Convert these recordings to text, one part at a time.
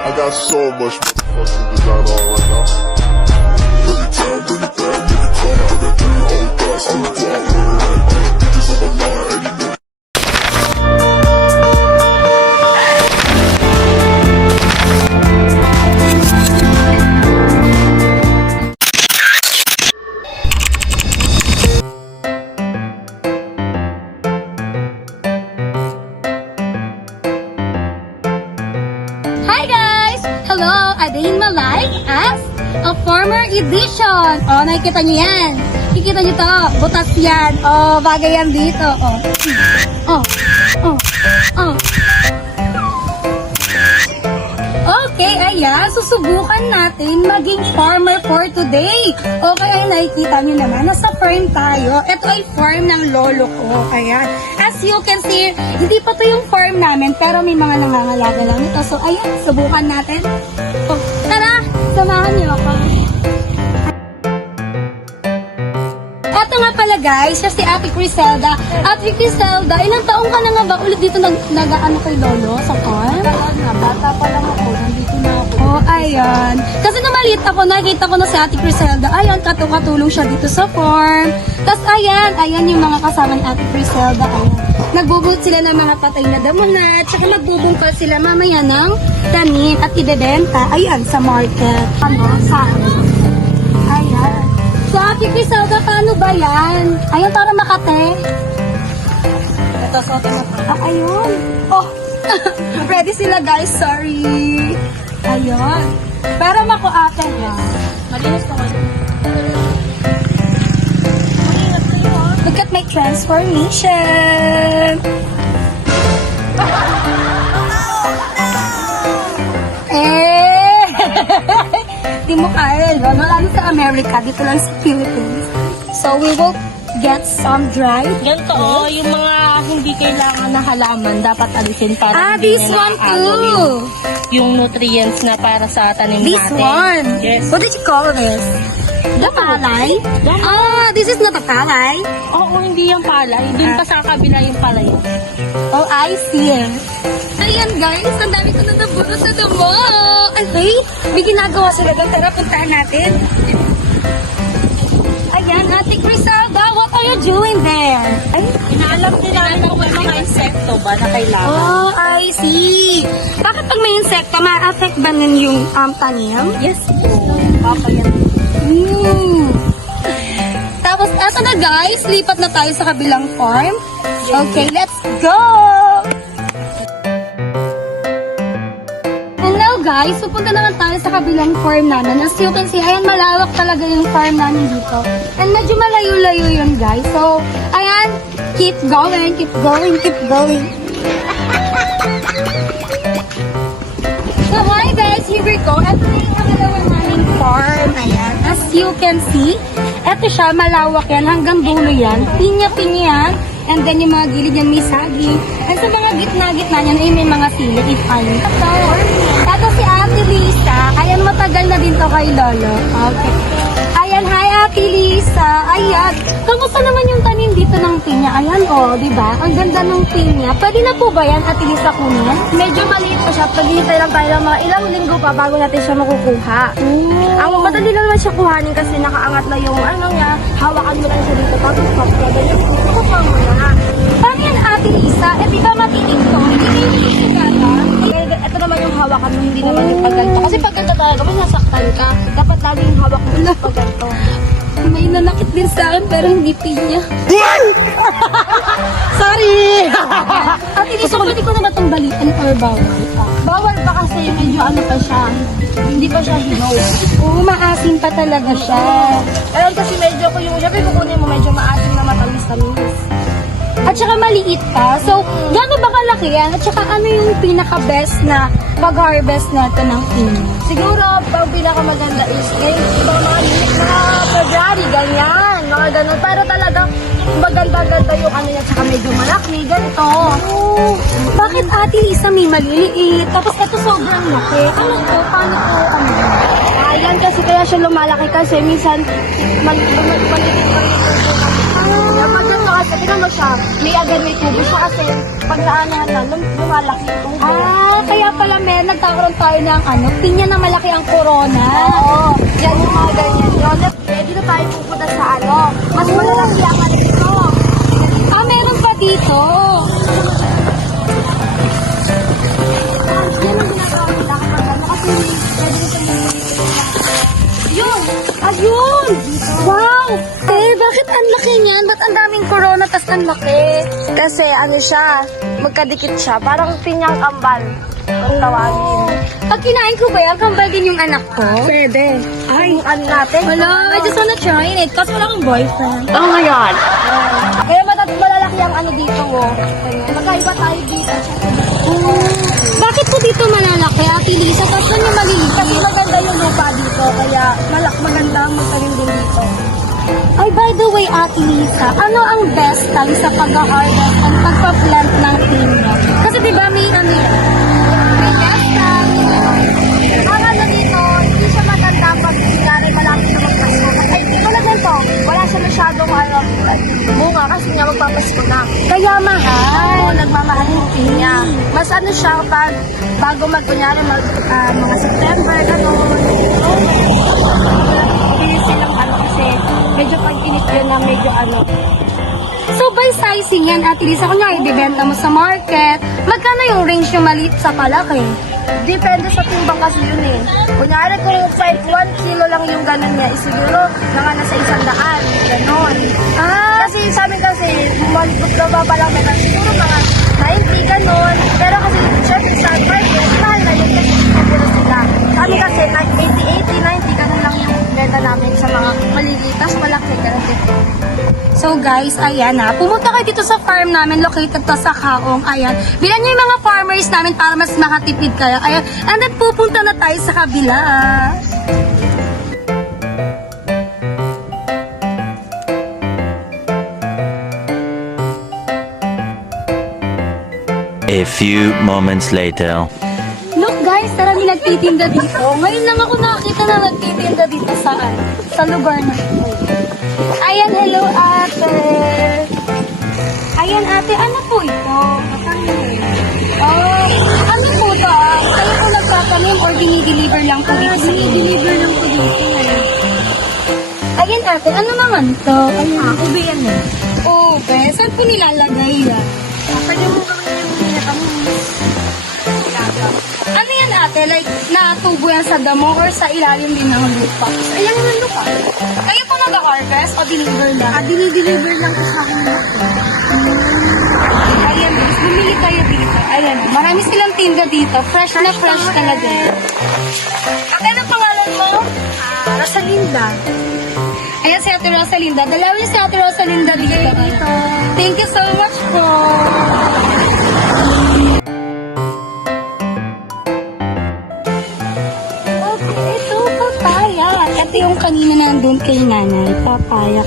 I got so much motherfucking design on right now. Bring it down, bring it down, make it come. I got 3 whole thoughts on the block. Bitches on my line, and you know. Hi guys! Hello! A day in my life as a farmer edition. Oh, nakikita niyo yan. Kikita niyo to. Butas yan. Oh, bagay yan dito. Oh. Oh. Oh. Oh. Okay, ayan. Susubukan natin maging farmer for today. Okay, ay nakikita niyo naman. Nasa farm tayo. Ito ay farm ng lolo ko. Ayan. As you can see, hindi pa to yung farm namin, pero may mga nangangalaga lang ito. So, ayun, subukan natin. Oh, tara, samahan niyo ako. Ito nga pala guys, siya si Ate Criselda. Ate Criselda, ilang taong ka na nga ba ulit dito nag-ano kay lolo sa farm? Bata pa lang ako, nandito na ako. Oh, ayan. Kasi nung maliit ako, nakita ko na si Ate Criselda. Ayan, katulong siya dito sa farm. Tapos ayan yung mga kasama ni Ate Criselda. Ayan. Nagbubut sila ng mga patay na damo na, tsaka magbubungkal sila mamaya ng tanim at ibebenta. Ayan, sa market. Ano? Ayan. So, Ate Criselda, paano ba yan? Ayan, para makate. Ito, sa atin na pa. Ayun. Oh, ready sila guys, sorry. Ayun. Pero makuate yan. Malinis naman. Look at my transformation. Eh! Di mo kaya, no? Lalo sa Amerika, dito lang sa Philippines. So, we will get some dried. Ganito, yung mga hindi kailangan na halaman, dapat alisin para hindi This na one naaagaw too. yung nutrients na para sa tanim This natin. one. Yes. What did you call this? The palay? Ah, this is not a palay. Oo, hindi yung palay. Doon pa sa kabila yung palay. Oh, I see. Ayan guys, ang dami ko na naburo sa damo. Okay, may ginagawa sila doon. Tara, puntahan natin. Ayan, Ate Criselda, what are you doing there? Ay, Inaalam din namin kung may mga insekto ba na kailangan. oh, I see. Bakit pag may insekto, ma-affect ba nun yung tanim? Yes po. Papayan. Tapos, eto na guys, lipat na tayo sa kabilang farm. Okay, let's go! Hello guys, pupunta naman tayo sa kabilang farm namin. As you can see, ayan, malawak talaga yung farm namin dito. And medyo malayo-layo yun guys. So, ayan, keep going, keep going, keep going. So, hi guys, here we go. Ito na yung pangalawa naming farm. Ayan, as you can see, ito siya, malawak yan, hanggang dulo yan. Pinya-pinya yan. And then yung mga gilid yan may saging. And sa mga gitna-gitna niyan ay may mga sili, if any. Ito si Ate Lisa. Ayan, matagal na din to kay Lolo. Okay. Ayan, hi Ate Lisa. Ayan. Kamusta naman yung tanim dito ng pinya? Ayan, oh, di ba? Ang ganda ng pinya. Pwede na po ba yan, Ate Lisa, kunin? Medyo maliit pa siya. Paghihintay lang tayo ng mga ilang linggo pa bago natin siya makukuha. Ang madali lang naman siya kuhanin kasi nakaangat na yung ano niya. Hawakan mo lang siya dito. Tapos ganyan. Kukuha mo na. Paano yan, Ate Lisa? Eh, di ba matitig to? Hindi kayo nilisigata? Ito naman yung hawakan mo, hindi naman yung pagganto. Kasi pagganto talaga, mas nasaktan ka. Dapat laging hawak mo yung pagganto. May nanakit din sa akin pero hindi pinya. Sorry! Ate Lisa, pwede ko na ba itong balikan or bawal? Bawal pa kasi medyo ano pa siya. Hindi pa siya hinog. Oo, maasim pa talaga siya. Ayun kasi medyo ko yung syempre kukunin mo medyo maasim na matamis-tamis. At saka maliit pa. So, gano'n ba kalaki yan? At saka ano yung pinaka-best na pag-harvest natin ng pinya? Siguro, ang pinakamaganda is mga February, ganyan. Mga ganun. Pero talaga, maganda-ganda yung ano niya, tsaka medyo malaki, ganito. Oh, bakit Ate Lisa may maliliit? Tapos ito sobrang laki. Ano to? Paano to? Ano? Ayan kasi kaya siya lumalaki kasi minsan maliit pa rin yung kasi tingnan mo siya, may agad may tubo siya kasi pag naanahan na, lumalaki yung tubo. Kaya pala nagkakaroon tayo ng pinya na malaki ang corona. Oo, yan yung mga ganyan yun. Dito tayo pupunta sa mas malalaki ang dito. Meron pa dito. Yan ang ginagawa nila kapag kasi pwede nito yun! Ayun! Wow! Bakit ang laki niyan? Ba't ang daming corona tas ang laki? Kasi siya, magkadikit siya. Parang pinyang kambal. Kung tawagin. Pag kinain ko ba yan, kambal din yung anak ko? Pwede. Ay, natin. Wala, I just wanna try it. Kasi wala akong boyfriend. Oh my God. Kaya malalaki ang dito, oh. Magkaiba tayo dito. Bakit po dito malalaki, Ate Lisa? Tapos yung maliliit. Kasi maganda yung lupa dito. Kaya maganda ang magtanim din dito. Ay, by the way, Ate Lisa, ano ang best time sa pag-harvest at pagpa-plant ng pinya? Kasi di ba may May best time. Ang dito, hindi siya maganda pag nangyari malapit na magpasko. Ay, tulad nito, wala siya masyadong bunga kasi nga magpapasko na. kaya mahal. Oo, nagmamahal yung pinya. Mas siya pag bago kunyari mga September, bilis silang kasi medyo pag init yun na medyo So, by sizing yan, Ate Lisa, kunyari, ibibenta mo sa market, magkano yung range yung maliit sa palaki? depende sa timbang kasi yun eh. Kunyari kung 1 kilo lang yung ganun niya, siguro mga nasa 100, ganon. Kasi sa amin kasi, mababa lang na siguro mga 90, ganon. Pero kasi, syempre sa market, mahal na yun kasi pero sila. Kami kasi, 80, 90, ganon lang yung benta namin sa mga maliliit. Tapos malaki, ganon din. So guys, ayan na. Pumunta kayo dito sa farm namin, located to sa Kaong. Ayan. Bilan nyo yung mga farmers namin para mas makatipid kayo. Ayan. And then pupunta na tayo sa kabila. A few moments later. Look guys, marami nagtitinda dito. Ngayon lang ako nakakita na nagtitinda dito sa lugar na ito. Ayan, hello ate. Ayan ate, ano po ito? Ano po ito? Kayo po nagtatanim or dinideliver lang po dito? Dinideliver lang po dito. Ayan ate, ano naman ito? Ube yan eh. Ube, saan po nilalagay yan? Pwede mo gawin yung pinatamis. Ano yan ate? Like, natubo yan sa damo or sa ilalim din ng lupa? Ayan yung lupa. Kayo po nag-harvest o deliver lang? Dinideliver lang ko sa akin. Ayan, bumili kayo dito. Ayan, marami silang tinda dito. Fresh na fresh talaga. At ano pangalan mo? Rosalinda. Ayan si Ate Rosalinda. Dalawin si Ate Rosalinda dito. Thank you so much po. Okay, ito papaya. Ito yung kanina nandun kay nanay. Papaya.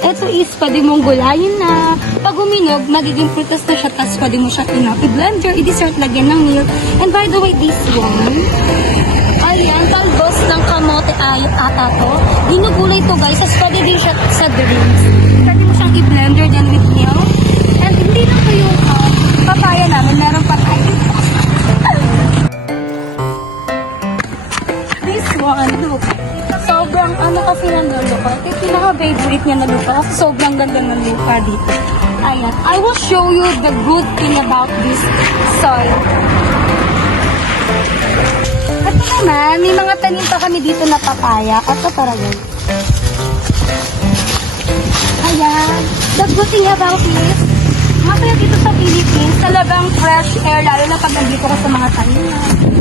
Ito is pwede mong gulayin na. Pag uminog, magiging prutas na siya. Tapos pwede mo siya i-blender, i-dessert, lagyan ng milk. And by the way, this one, ayan, talbos ng kamote ayot ata to. Ginugulay to guys. Tapos pwede din siya sa drinks. Pwede mo siyang i-blender din with milk. And hindi lang to yung papaya namin. Meron pa tayo. This one, look. Sobrang kasi ng lupa. Ito yung pinaka-favorite niya na lupa. Kasi sobrang ganda ng lupa dito. Ayan. I will show you the good thing about this soil. Ito naman, may mga tanim pa kami dito na papaya. Ito para yun. Ayan. The good thing about this, masaya dito sa Philippines, talagang fresh air, lalo na pag nandito ka sa mga tanim.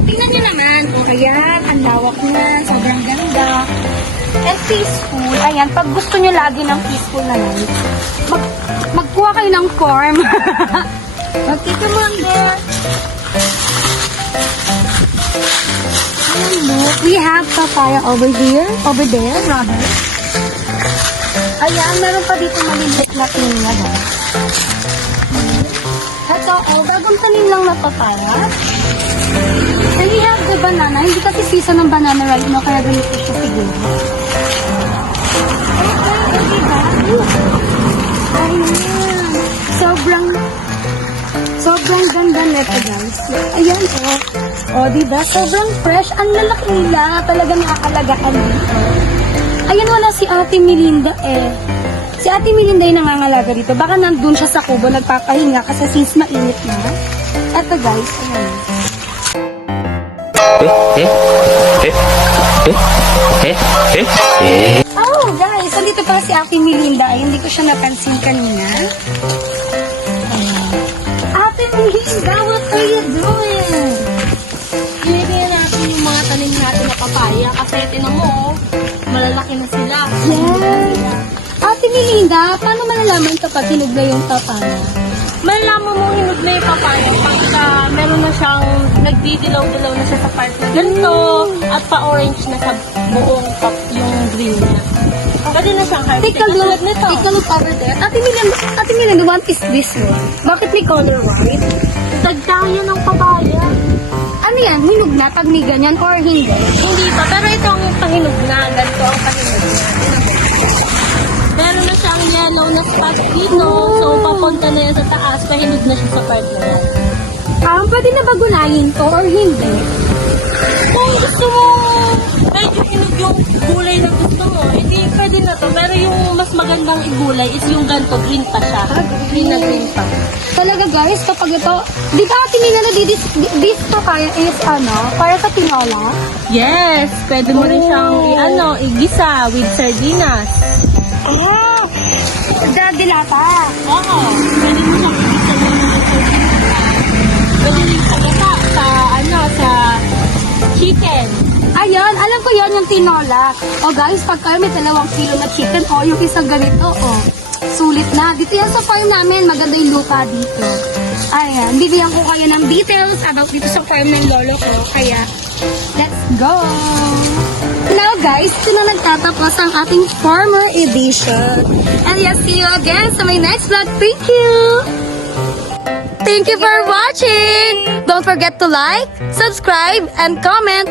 Tingnan nyo naman. Ayan, ang lawak na. Sobrang ganda. And peaceful. Ayan, pag gusto nyo lagi ng peaceful na life, magkuha kayo ng farm. Magkita mo lang there. Ayan, look. We have papaya over here. Over there, rather. Ayan, meron pa dito maliliit na pinya. Ito, bagong tanim lang na papaya. And we have the banana. Hindi kasi season ng banana right now, kaya ganito siya siguro. Okay, diba? Ayan. Eto guys. Ayan oh. Diba? Sobrang fresh. Ang lalaki nila. Talaga nakakalagaan dito. Ayan, wala si Ate Melinda eh. Si Ate Melinda yung nangangalaga dito. Baka nandun siya sa kubo, nagpapahinga kasi since mainit na. Eto guys, ayan. Oh guys, andito pala si Ate Melinda. Ay, hindi ko siya napansin kanina. Ayan. Ate Melinda, what are you doing? Hinihintay natin yung mga tanim natin na papaya kasi tinan mo, oh, malalaki na sila. Yes. Ate Melinda, paano malalaman kapag hinog na yung papaya? Malalaman mo hinog na yung papaya pagka meron na siyang nagdidilaw-dilaw na siya sa part na ganito at pa-orange na sa buong yung green niya. Pwede na siyang harvest. Take a look over there. Ate Melinda, what is this one? Bakit may color white? Dagdagan ng papaya. Ano yan? Hinog na pag may ganyan or hindi? Hindi pa, pero ito ang pahinog na. Ganito ang pahinog na. Meron na siyang yellow na spot dito. So, papunta na yan sa taas. Pahinog na siya sa part na yan. Pwede na ba gunahin to or hindi? Kung gusto mo, medyo hinog yung gulay na gusto mo. Hindi pwede na to. Pero yung mas magandang igulay is yung ganito. Green pa siya. Green na green pa. Talaga guys, kapag ito, di ba Ate Melinda, this papaya is para sa tinola? Yes! Pwede mo rin siyang igisa with sardinas. Oh! Dilata. Oo. Pwede mo siyang igisa with sardinas. Pwede rin sa gata, sa chicken. Ayun, alam ko yon yung tinola. O guys, pag kayo may 2 kilo na chicken, yung isang ganito, sulit na. Dito yan sa farm namin, maganda yung lupa dito. Ayan, bibigyan ko kayo ng details about dito sa farm ng lolo ko. Kaya, let's go! Now guys, ito na nagtatapos ang ating farmer edition. And yes, see you again sa my next vlog. Thank you! Thank you for watching! Don't forget to like, subscribe, and comment!